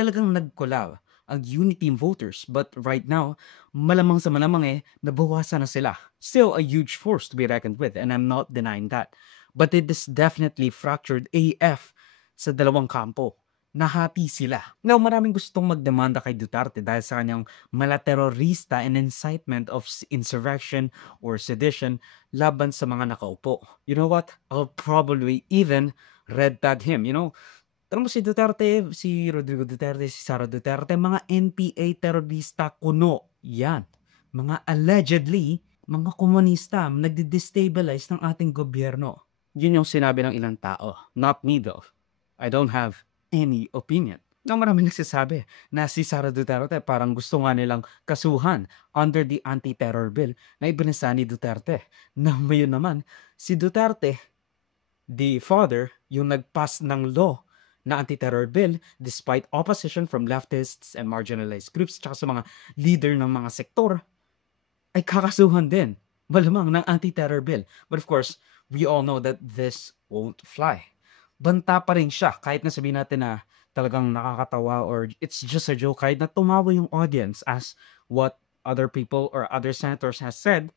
talagang nag-collab ang Unity voters. But right now, malamang sa malamang nabawasan na sila. Still a huge force to be reckoned with, and I'm not denying that. But it is definitely fractured AF sa dalawang kampo. Nahati sila. Now, maraming gustong magdemanda kay Duterte dahil sa kanyang malaterorista and incitement of insurrection or sedition laban sa mga nakaupo. You know what? I'll probably even red tag him. Alam mo si Duterte, si Rodrigo Duterte, si Sara Duterte, mga NPA terorista kuno. Yan. Mga allegedly, mga komunista, nagde-destabilize ng ating gobyerno. Yun yung sinabi ng ilang tao. Not me though. I don't have any opinion. Na marami nagsasabi na si Sara Duterte parang gusto nga nilang kasuhan under the anti-terror bill na ibinasa ni Duterte. Na mayon naman, si Duterte, the father, yung nag-pass ng law na anti-terror bill despite opposition from leftists and marginalized groups tsaka sa mga leader ng mga sektor, ay kakasuhan din malamang ng anti-terror bill. But of course, we all know that this won't fly. Banta pa rin siya kahit na sabihin natin na talagang nakakatawa or it's just a joke, kahit na tumawa yung audience as what other people or other senators has said,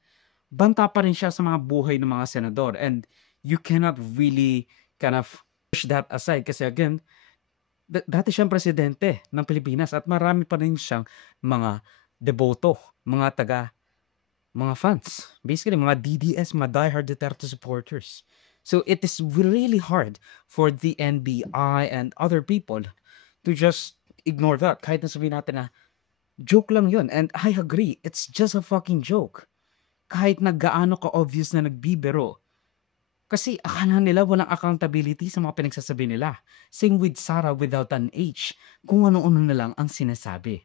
banta pa rin siya sa mga buhay ng mga senador. And you cannot really kind of push that aside kasi again, dati siyang presidente ng Pilipinas at marami pa rin siyang mga deboto, mga fans. Basically, mga DDS, mga diehard Duterte supporters. So it is really hard for the NBI and other people to just ignore that. Kahit na sabihin natin na joke lang yun. And I agree, it's just a fucking joke. Kahit na gaano ka-obvious na nagbibiro. Kasi akala nila walang accountability sa mga pinagsasabi nila. Same with Sarah without an H. Kung ano-ano na lang ang sinasabi.